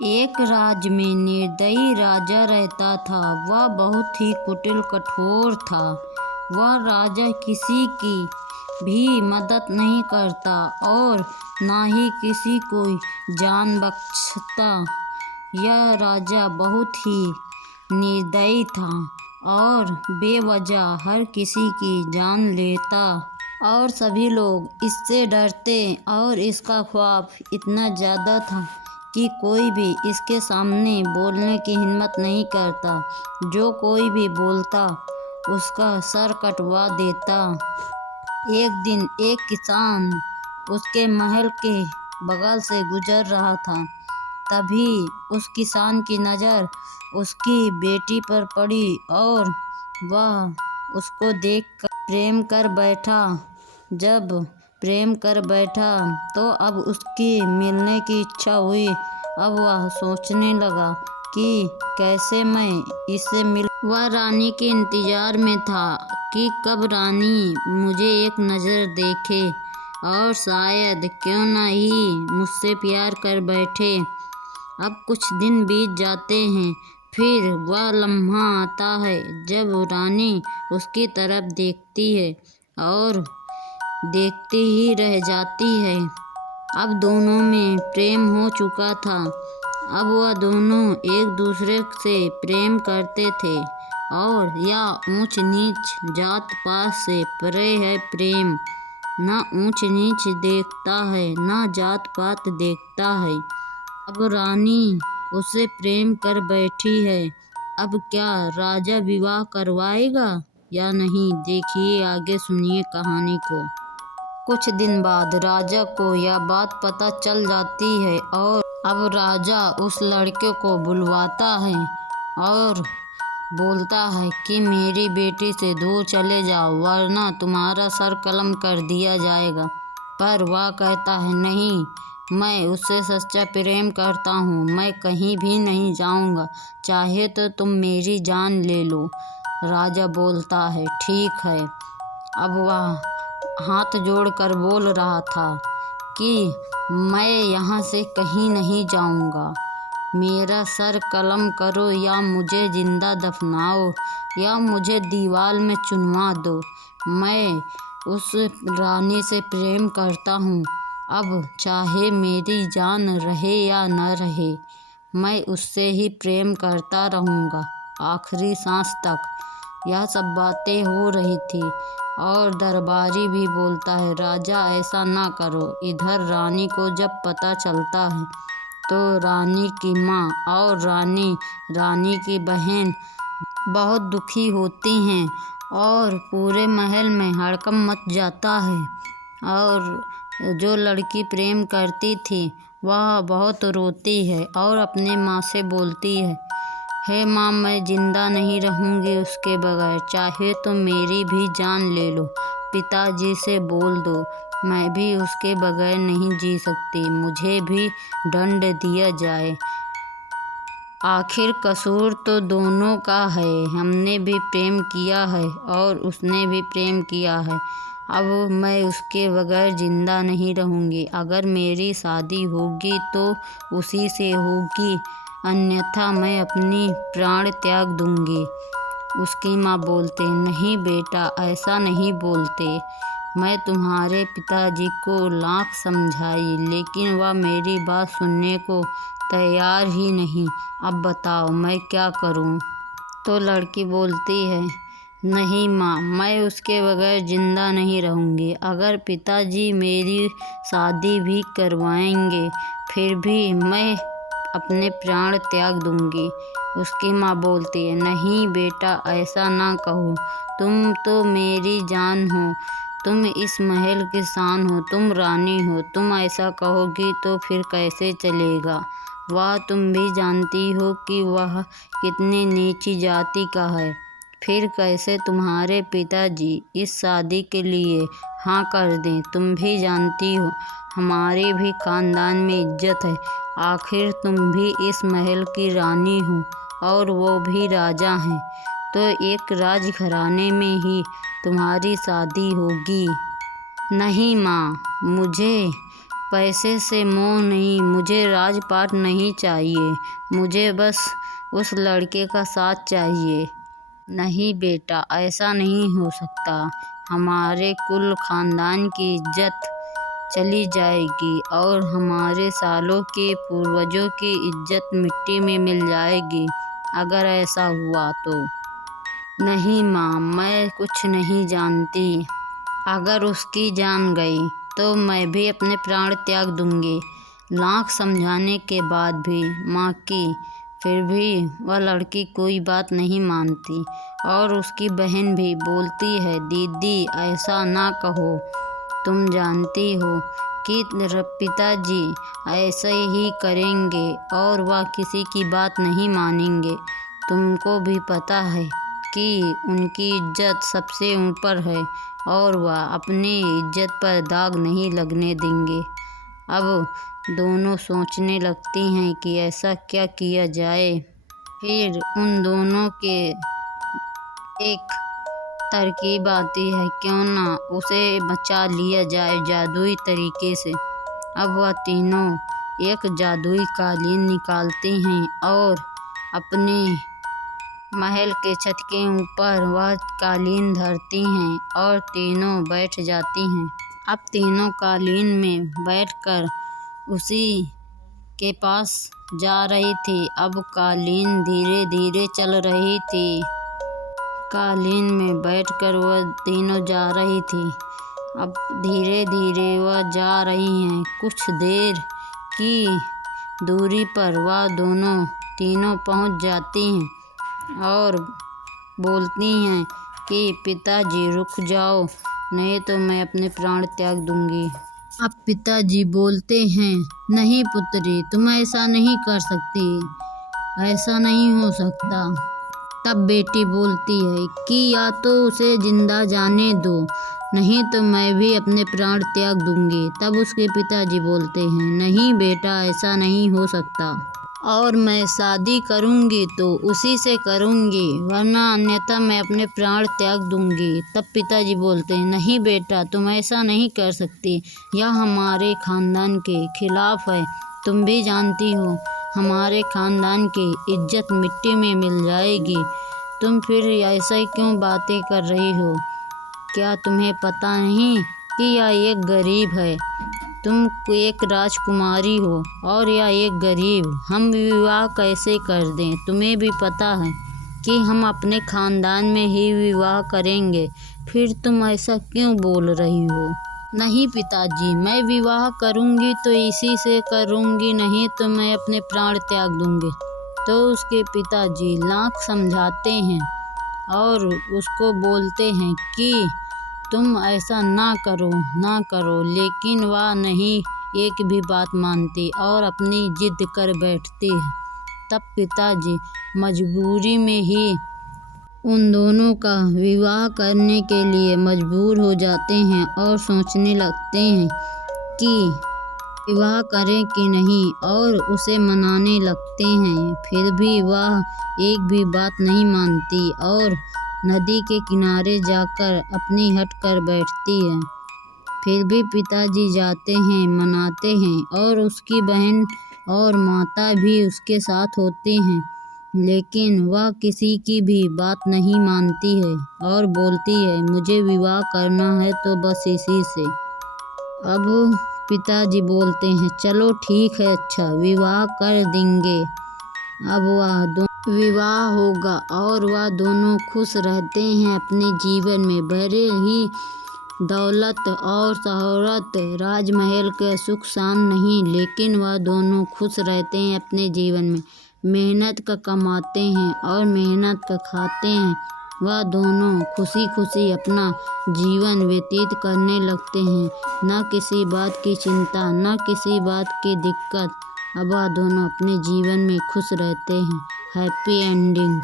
एक राज्य में निर्दयी राजा रहता था। वह बहुत ही कुटिल कठोर था। वह राजा किसी की भी मदद नहीं करता और ना ही किसी को जान बख्शता। यह राजा बहुत ही निर्दयी था और बेवजह हर किसी की जान लेता और सभी लोग इससे डरते और इसका खौफ इतना ज़्यादा था कि कोई भी इसके सामने बोलने की हिम्मत नहीं करता। जो कोई भी बोलता उसका सर कटवा देता। एक दिन एक किसान उसके महल के बगल से गुजर रहा था। तभी उस किसान की नज़र उसकी बेटी पर पड़ी और वह उसको देखकर प्रेम कर बैठा। जब प्रेम कर बैठा तो अब उसकी मिलने की इच्छा हुई। अब वह सोचने लगा कि कैसे मैं इससे मिल। वह रानी के इंतजार में था कि कब रानी मुझे एक नज़र देखे और शायद क्यों ना ही मुझसे प्यार कर बैठे। अब कुछ दिन बीत जाते हैं। फिर वह लम्हा आता है जब रानी उसकी तरफ देखती है और देखती ही रह जाती है। अब दोनों में प्रेम हो चुका था। अब वह दोनों एक दूसरे से प्रेम करते थे और यह ऊंच नीच जात पात से परे है प्रेम। ना ऊंच नीच देखता है ना जात पात देखता है। अब रानी उससे प्रेम कर बैठी है। अब क्या राजा विवाह करवाएगा या नहीं, देखिए आगे सुनिए कहानी को। कुछ दिन बाद राजा को यह बात पता चल जाती है और अब राजा उस लड़के को बुलवाता है और बोलता है कि मेरी बेटी से दूर चले जाओ वरना तुम्हारा सर कलम कर दिया जाएगा। पर वह कहता है नहीं, मैं उससे सच्चा प्रेम करता हूँ, मैं कहीं भी नहीं जाऊँगा, चाहे तो तुम मेरी जान ले लो। राजा बोलता है ठीक है। अब वह हाथ जोड़कर बोल रहा था कि मैं यहाँ से कहीं नहीं जाऊँगा, मेरा सर कलम करो या मुझे जिंदा दफनाओ या मुझे दीवार में चुनवा दो। मैं उस रानी से प्रेम करता हूँ। अब चाहे मेरी जान रहे या न रहे, मैं उससे ही प्रेम करता रहूँगा आखिरी सांस तक। यह सब बातें हो रही थी और दरबारी भी बोलता है राजा ऐसा ना करो। इधर रानी को जब पता चलता है तो रानी की माँ और रानी की बहन बहुत दुखी होती हैं और पूरे महल में हड़कंप मच जाता है। और जो लड़की प्रेम करती थी वह बहुत रोती है और अपने माँ से बोलती है, हे माँ, मैं जिंदा नहीं रहूँगी उसके बगैर, चाहे तो मेरी भी जान ले लो। पिताजी से बोल दो, मैं भी उसके बगैर नहीं जी सकती, मुझे भी दंड दिया जाए। आखिर कसूर तो दोनों का है, हमने भी प्रेम किया है और उसने भी प्रेम किया है। अब मैं उसके बगैर ज़िंदा नहीं रहूँगी। अगर मेरी शादी होगी तो उसी से होगी, अन्यथा मैं अपनी प्राण त्याग दूँगी। उसकी माँ बोलते नहीं बेटा, ऐसा नहीं बोलते। मैं तुम्हारे पिताजी को लाख समझाई लेकिन वह मेरी बात सुनने को तैयार ही नहीं। अब बताओ मैं क्या करूं? तो लड़की बोलती है, नहीं माँ, मैं उसके बगैर ज़िंदा नहीं रहूँगी। अगर पिताजी मेरी शादी भी करवाएंगे फिर भी मैं अपने प्राण त्याग दूँगी। उसकी माँ बोलती है, नहीं बेटा, ऐसा ना कहो, तुम तो मेरी जान हो, तुम इस महल की शान हो, तुम रानी हो, तुम ऐसा कहोगी तो फिर कैसे चलेगा। वह तुम भी जानती हो कि वह कितनी नीची जाति का है, फिर कैसे तुम्हारे पिताजी इस शादी के लिए हाँ कर दें। तुम भी जानती हो हमारे भी खानदान में इज्जत है, आखिर तुम भी इस महल की रानी हो और वो भी राजा हैं, तो एक राजघराने में ही तुम्हारी शादी होगी। नहीं माँ, मुझे पैसे से मोह नहीं, मुझे राजपाट नहीं चाहिए, मुझे बस उस लड़के का साथ चाहिए। नहीं बेटा, ऐसा नहीं हो सकता। हमारे कुल खानदान की इज्जत चली जाएगी और हमारे सालों के पूर्वजों की इज्जत मिट्टी में मिल जाएगी अगर ऐसा हुआ तो। नहीं माँ, मैं कुछ नहीं जानती। अगर उसकी जान गई तो मैं भी अपने प्राण त्याग दूंगी। लाख समझाने के बाद भी माँ की फिर भी वह लड़की कोई बात नहीं मानती और उसकी बहन भी बोलती है, दीदी ऐसा ना कहो, तुम जानती हो कि पिताजी ऐसे ही करेंगे और वह किसी की बात नहीं मानेंगे। तुमको भी पता है कि उनकी इज्जत सबसे ऊपर है और वह अपनी इज्जत पर दाग नहीं लगने देंगे। अब दोनों सोचने लगती हैं कि ऐसा क्या किया जाए। फिर उन दोनों के एक तरकीब आती है, क्यों ना उसे बचा लिया जाए जादुई तरीके से। अब वह तीनों एक जादुई कालीन निकालते हैं और अपने महल के छत के ऊपर वह कालीन धरती हैं और तीनों बैठ जाती हैं। अब तीनों कालीन में बैठकर उसी के पास जा रही थी। अब कालीन धीरे धीरे चल रही थी। कालीन में बैठकर वह तीनों जा रही थी। अब धीरे धीरे वह जा रही हैं। कुछ देर की दूरी पर वह दोनों तीनों पहुंच जाती हैं और बोलती हैं कि पिताजी रुक जाओ, नहीं तो मैं अपने प्राण त्याग दूंगी। अब पिताजी बोलते हैं, नहीं पुत्री, तुम ऐसा नहीं कर सकती, ऐसा नहीं हो सकता। तब बेटी बोलती है कि या तो उसे जिंदा जाने दो, नहीं तो मैं भी अपने प्राण त्याग दूंगी। तब उसके पिताजी बोलते हैं, नहीं बेटा, ऐसा नहीं हो सकता, और मैं शादी करूंगी तो उसी से करूंगी, वरना अन्यथा मैं अपने प्राण त्याग दूंगी। तब पिताजी बोलते हैं, नहीं बेटा, तुम ऐसा नहीं कर सकती, यह हमारे खानदान के खिलाफ है। तुम भी जानती हो हमारे खानदान की इज्जत मिट्टी में मिल जाएगी। तुम फिर ऐसा क्यों बातें कर रही हो? क्या तुम्हें पता नहीं कि यह एक गरीब है? तुम एक राजकुमारी हो और यह एक गरीब, हम विवाह कैसे कर दें? तुम्हें भी पता है कि हम अपने खानदान में ही विवाह करेंगे, फिर तुम ऐसा क्यों बोल रही हो? नहीं पिताजी, मैं विवाह करूंगी तो इसी से करूंगी, नहीं तो मैं अपने प्राण त्याग दूंगी। तो उसके पिताजी लाख समझाते हैं और उसको बोलते हैं कि तुम ऐसा ना करो, लेकिन वह नहीं एक भी बात मानती और अपनी जिद कर बैठती है। तब पिताजी मजबूरी में ही उन दोनों का विवाह करने के लिए मजबूर हो जाते हैं और सोचने लगते हैं कि विवाह करें कि नहीं, और उसे मनाने लगते हैं। फिर भी वह एक भी बात नहीं मानती और नदी के किनारे जाकर अपनी हट कर बैठती है। फिर भी पिताजी जाते हैं, मनाते हैं और उसकी बहन और माता भी उसके साथ होती हैं, लेकिन वह किसी की भी बात नहीं मानती है और बोलती है, मुझे विवाह करना है तो बस इसी से। अब पिताजी बोलते हैं, चलो ठीक है, अच्छा विवाह कर देंगे। अब वह विवाह होगा और वह दोनों खुश रहते हैं अपने जीवन में। भले ही दौलत और शोहरत, राजमहल के सुख शान नहीं, लेकिन वह दोनों खुश रहते हैं अपने जीवन में। मेहनत का कमाते हैं और मेहनत का खाते हैं। वह दोनों खुशी खुशी अपना जीवन व्यतीत करने लगते हैं, न किसी बात की चिंता, न किसी बात की दिक्कत। अब वह दोनों अपने जीवन में खुश रहते हैं। Happy ending.